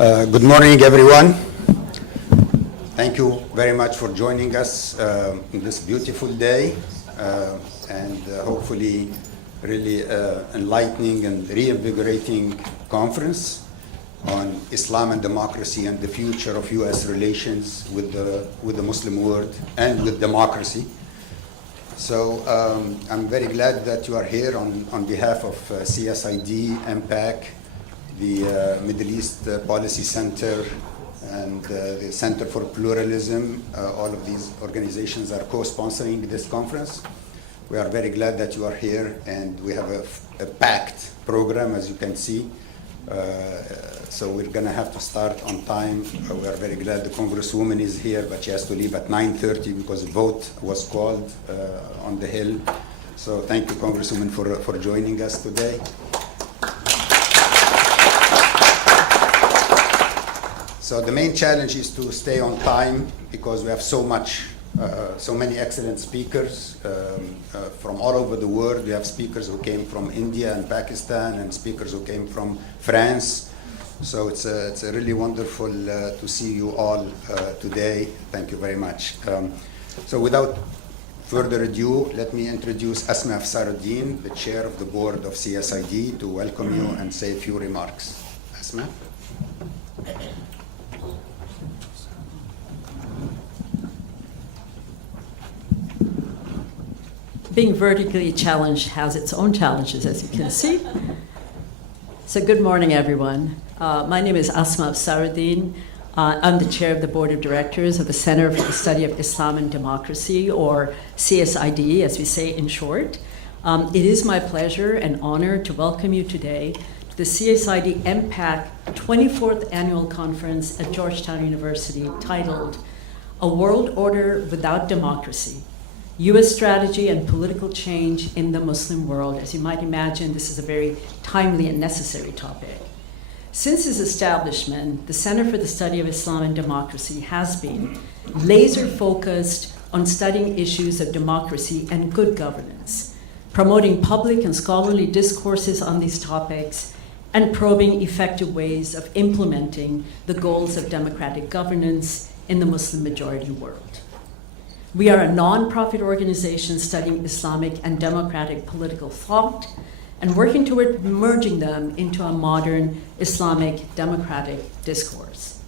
Good morning, everyone. Thank you very much for joining us on this beautiful day and hopefully really enlightening and reinvigorating conference on Islam and democracy and the future of U.S. relations with the Muslim world and with democracy. So I'm very glad that you are here on behalf of CSID, MPAC, the Middle East Policy Center, and the Center for Pluralism. All of these organizations are co-sponsoring this conference. We are very glad that you are here, and we have a packed program, as you can see. So we're going to have to start on time. We are very glad the Congresswoman is here, but she has to leave at 9:30 because the vote was called on the Hill. So thank you, Congresswoman, for joining us today. So the main challenge is to stay on time because we have so many excellent speakers from all over the world. We have speakers who came from India and Pakistan and speakers who came from France. So it's really wonderful to see you all today. Thank you very much. So without further ado, let me introduce Asma Afsaruddin, the chair of the board of CSID, to welcome you and say a few remarks. Asma? Being vertically challenged has its own challenges, as you can see. So good morning, everyone. My name is Asma Afsaruddin. I'm the chair of the board of directors of the Center for the Study of Islam and Democracy, or CSID, as we say in short. It is my pleasure and honor to welcome you today to the CSID MPAC 24th Annual Conference at Georgetown University, titled A World Order Without Democracy: U.S. Strategy and Political Change in the Muslim World. As you might imagine, this is a very timely and necessary topic. Since its establishment, the Center for the Study of Islam and Democracy has been laser-focused on studying issues of democracy and good governance, promoting public and scholarly discourses on these topics, and probing effective ways of implementing the goals of democratic governance in the Muslim-majority world. We are a nonprofit organization studying Islamic and democratic political thought and working toward merging them into a modern Islamic democratic discourse.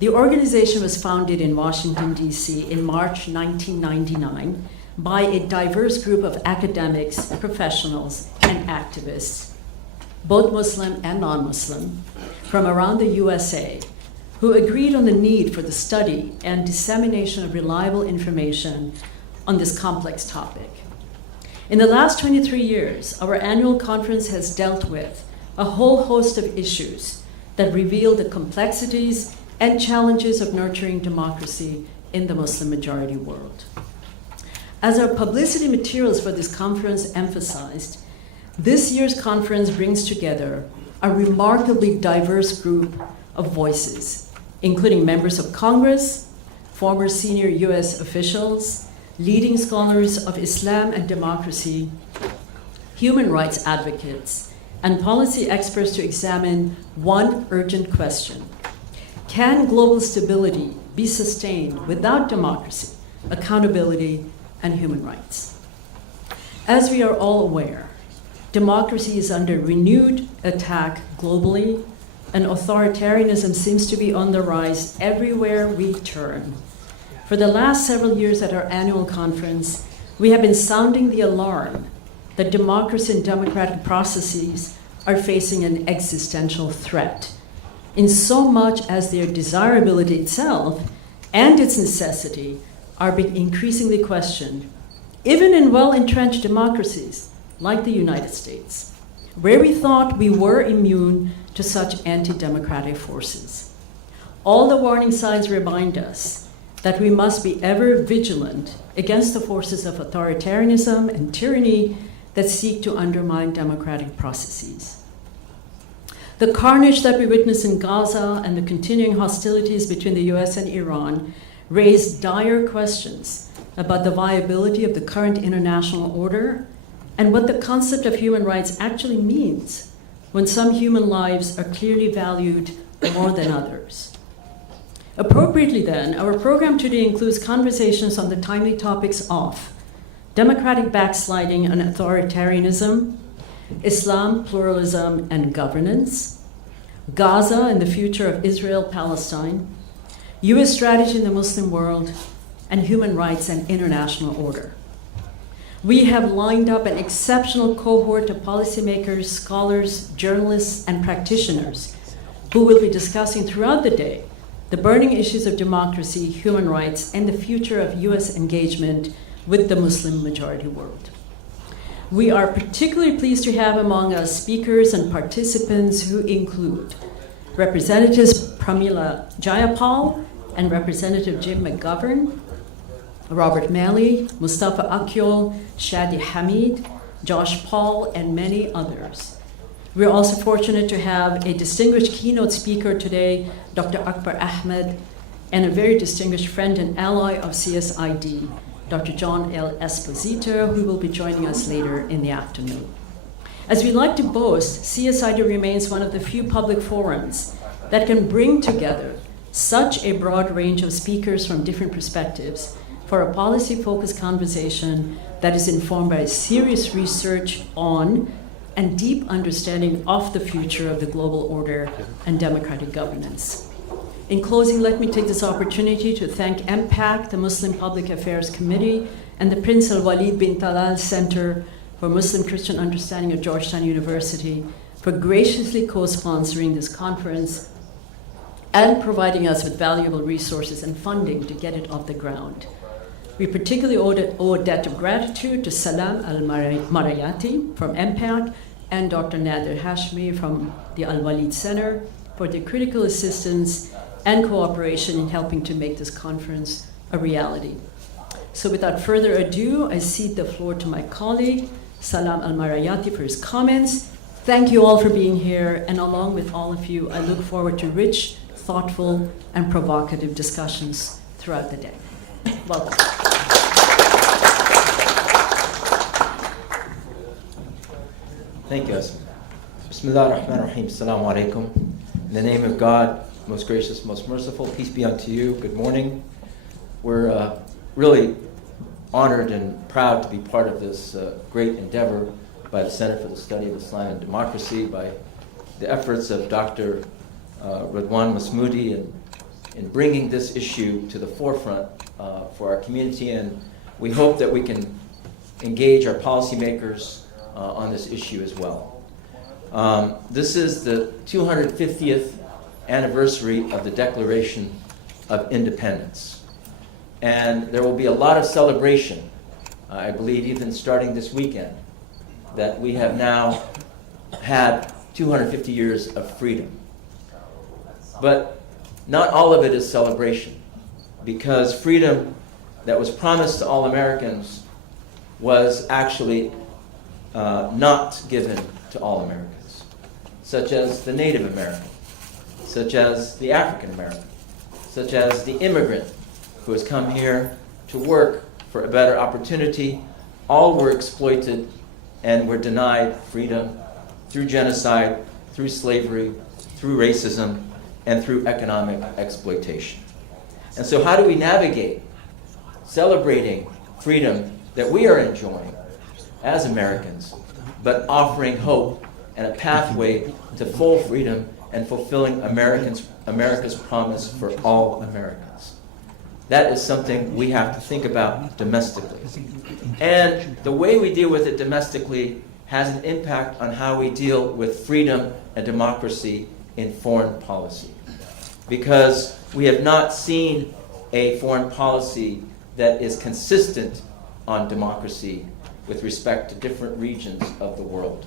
The organization was founded in Washington, D.C. in March 1999 by a diverse group of academics, professionals, and activists, both Muslim and non-Muslim, from around the USA, who agreed on the need for the study and dissemination of reliable information on this complex topic. In the last 23 years, our annual conference has dealt with a whole host of issues that reveal the complexities and challenges of nurturing democracy in the Muslim-majority world. As our publicity materials for this conference emphasized, this year's conference brings together a remarkably diverse group of voices, including members of Congress, former senior U.S. officials, leading scholars of Islam and democracy, human rights advocates, and policy experts to examine one urgent question: can global stability be sustained without democracy, accountability, and human rights? As we are all aware, democracy is under renewed attack globally, and authoritarianism seems to be on the rise everywhere we turn. For the last several years at our annual conference, we have been sounding the alarm that democracy and democratic processes are facing an existential threat, in so much as their desirability itself and its necessity are being increasingly questioned, even in well-entrenched democracies like the United States, where we thought we were immune to such anti-democratic forces. All the warning signs remind us that we must be ever vigilant against the forces of authoritarianism and tyranny that seek to undermine democratic processes. The carnage that we witness in Gaza and the continuing hostilities between the US and Iran raise dire questions about the viability of the current international order and what the concept of human rights actually means when some human lives are clearly valued more than others. Appropriately then, our program today includes conversations on the timely topics of democratic backsliding and authoritarianism, Islam, pluralism, and governance, Gaza and the future of Israel-Palestine, U.S. strategy in the Muslim world, and human rights and international order. We have lined up an exceptional cohort of policymakers, scholars, journalists, and practitioners who will be discussing throughout the day the burning issues of democracy, human rights, and the future of U.S. engagement with the Muslim majority world. We are particularly pleased to have among us speakers and participants who include Representatives Pramila Jayapal and Representative Jim McGovern, Robert Malley, Mustafa Akyol, Shadi Hamid, Josh Paul, and many others. We're also fortunate to have a distinguished keynote speaker today, Dr. Akbar Ahmed, and a very distinguished friend and ally of CSID, Dr. John L. Esposito, who will be joining us later in the afternoon. As we like to boast, CSID remains one of the few public forums that can bring together such a broad range of speakers from different perspectives for a policy-focused conversation that is informed by serious research on and deep understanding of the future of the global order and democratic governance. In closing, let me take this opportunity to thank MPAC, the Muslim Public Affairs Committee, and the Prince Al Walid bin Talal Center for Muslim Christian Understanding at Georgetown University for graciously co-sponsoring this conference and providing us with valuable resources and funding to get it off the ground. We particularly owe a debt of gratitude to Salam Al-Marayati from MPAC and Dr. Nader Hashmi from the Al-Walid Center for their critical assistance and cooperation in helping to make this conference a reality. So without further ado, I cede the floor to my colleague, Salam Al-Marayati, for his comments. Thank you all for being here, and along with all of you, I look forward to rich, thoughtful, and provocative discussions throughout the day. Welcome. Thank you, Asma. Bismillah ar-Rahman ar-Rahim. Assalamu alaikum. In the name of God, most gracious, most merciful, peace be unto you. Good morning. We're really honored and proud to be part of this great endeavor by the Center for the Study of Islam and Democracy, by the efforts of Dr. Radwan Masmoudi in bringing this issue to the forefront for our community, and we hope that we can engage our policymakers on this issue as well. This is the 250th anniversary of the Declaration of Independence, and there will be a lot of celebration, I believe even starting this weekend, that we have now had 250 years of freedom. But not all of it is celebration, because freedom that was promised to all Americans was actually not given to all Americans, such as the Native American, such as the African American, such as the immigrant who has come here to work for a better opportunity. All were exploited and were denied freedom through genocide, through slavery, through racism, and through economic exploitation. And so how do we navigate celebrating freedom that we are enjoying as Americans, but offering hope and a pathway to full freedom and fulfilling America's promise for all Americans? That is something we have to think about domestically. And the way we deal with it domestically has an impact on how we deal with freedom and democracy in foreign policy. Because we have not seen a foreign policy that is consistent on democracy with respect to different regions of the world.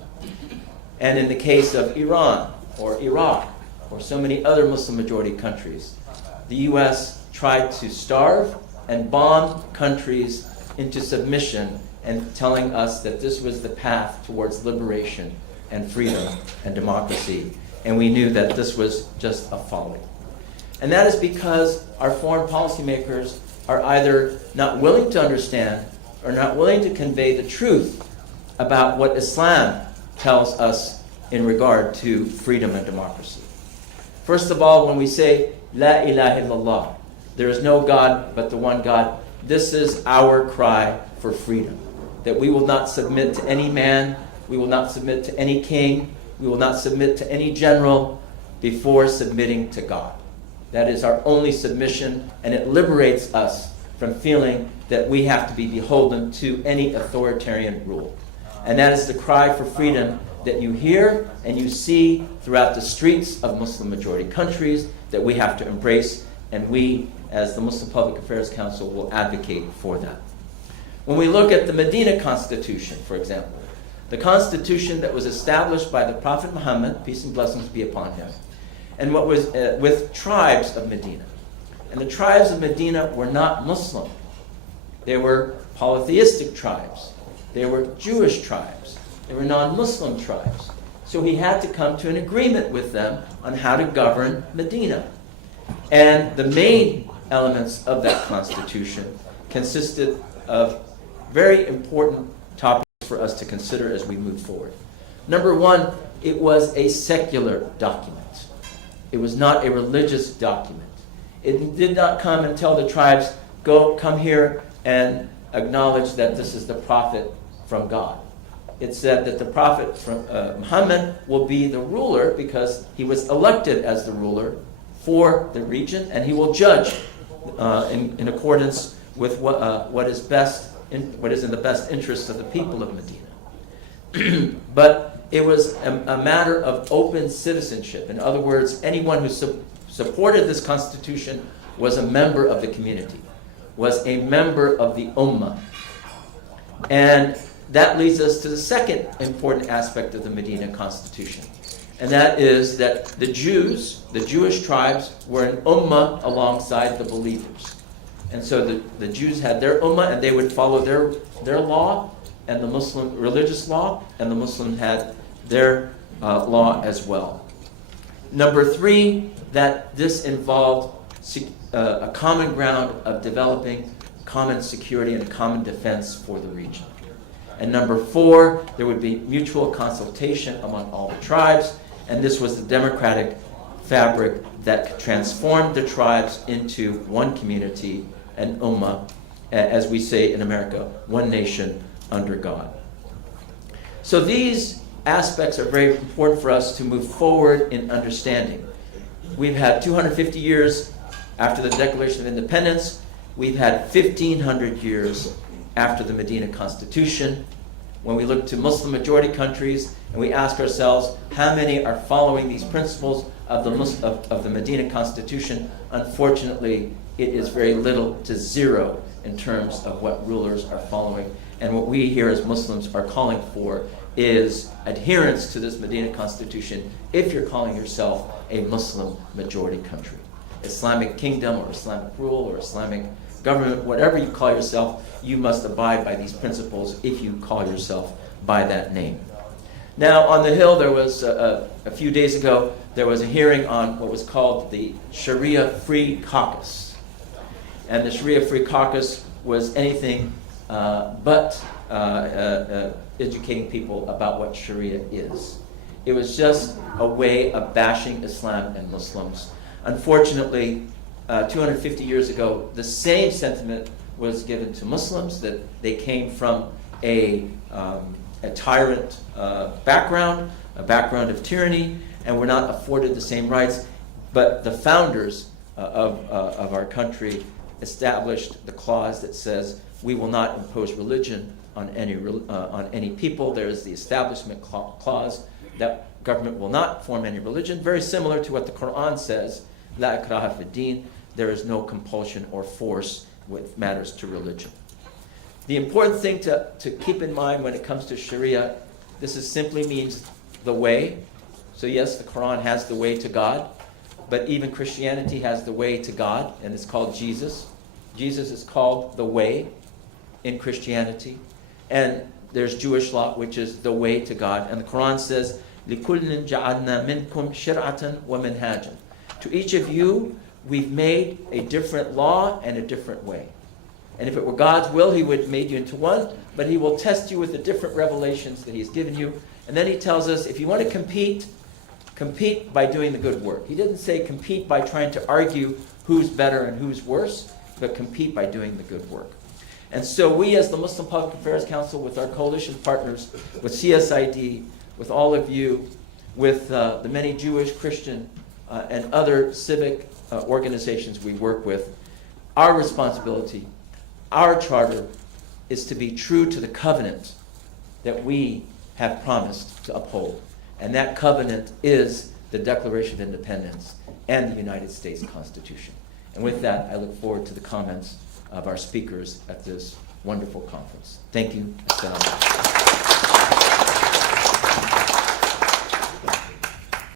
And in the case of Iran or Iraq or so many other Muslim majority countries, the U.S. tried to starve and bomb countries into submission and telling us that this was the path towards liberation and freedom and democracy. And we knew that this was just a folly. And that is because our foreign policymakers are either not willing to understand or not willing to convey the truth about what Islam tells us in regard to freedom and democracy. First of all, when we say, La ilaha illallah, there is no God but the one God, this is our cry for freedom. That we will not submit to any man, we will not submit to any king, we will not submit to any general before submitting to God. That is our only submission, and it liberates us from feeling that we have to be beholden to any authoritarian rule. And that is the cry for freedom that you hear and you see throughout the streets of Muslim-majority countries that we have to embrace, and we, as the Muslim Public Affairs Council, will advocate for that. When we look at the Medina Constitution, for example, the constitution that was established by the Prophet Muhammad, peace and blessings be upon him, and what was with tribes of Medina. And the tribes of Medina were not Muslim. They were polytheistic tribes. They were Jewish tribes. They were non-Muslim tribes. So he had to come to an agreement with them on how to govern Medina. And the main elements of that constitution consisted of very important topics for us to consider as we move forward. Number one, it was a secular document. It was not a religious document. It did not come and tell the tribes, come here and acknowledge that this is the prophet from God. It said that the prophet from Muhammad will be the ruler because he was elected as the ruler for the region, and he will judge in accordance with what is best, what is in the best interest of the people of Medina. But it was a matter of open citizenship. In other words, anyone who supported this constitution was a member of the community, was a member of the Ummah. And that leads us to the second important aspect of the Medina Constitution. And that is that the Jews, the Jewish tribes, were an Ummah alongside the believers. And so the Jews had their Ummah, and they would follow their law, and the Muslim religious law, and the Muslim had their law as well. Number three, that this involved a common ground of developing common security and common defense for the region. And number four, there would be mutual consultation among all the tribes, and this was the democratic fabric that transformed the tribes into one community, an ummah, as we say in America, one nation under God. So these aspects are very important for us to move forward in understanding. We've had 250 years after the Declaration of Independence. We've had 1,500 years after the Medina Constitution. When we look to Muslim majority countries and we ask ourselves how many are following these principles of the Medina Constitution, unfortunately it is very little to zero in terms of what rulers are following. And what we here as Muslims are calling for is adherence to this Medina Constitution if you're calling yourself a Muslim majority country. Islamic kingdom or Islamic rule or Islamic government, whatever you call yourself, you must abide by these principles if you call yourself by that name. Now, on the Hill, there was, a few days ago, there was a hearing on what was called the Sharia Free Caucus. And the Sharia Free Caucus was anything but educating people about what Sharia is. It was just a way of bashing Islam and Muslims. Unfortunately, 250 years ago, the same sentiment was given to Muslims, that they came from a tyrant background, a background of tyranny, and were not afforded the same rights. But the founders of our country established the clause that says we will not impose religion on any people. There is the establishment clause that government will not form any religion, very similar to what the Quran says, La ikraha fid din, there is no compulsion or force with matters to religion. The important thing to keep in mind when it comes to Sharia, this simply means the way. So yes, the Quran has the way to God, but even Christianity has the way to God, and it's called Jesus. Jesus is called the way in Christianity. And there's Jewish law, which is the way to God. And the Quran says, لِكُلٍّ جَعَلْنَا مِنْكُمْ شِرْعَةً وَمِنْهَاجًا. To each of you, we've made a different law and a different way. And if it were God's will, He would have made you into one, but He will test you with the different revelations that He's given you. And then He tells us, if you want to compete, compete by doing the good work. He didn't say compete by trying to argue who's better and who's worse, but compete by doing the good work. And so we, as the Muslim Public Affairs Council, with our coalition partners, with CSID, with all of you, with the many Jewish, Christian, and other civic organizations we work with, our responsibility, our charter, is to be true to the covenant that we have promised to uphold. And that covenant is the Declaration of Independence and the United States Constitution. And with that, I look forward to the comments of our speakers at this wonderful conference. Thank you. Assalamu alaikum.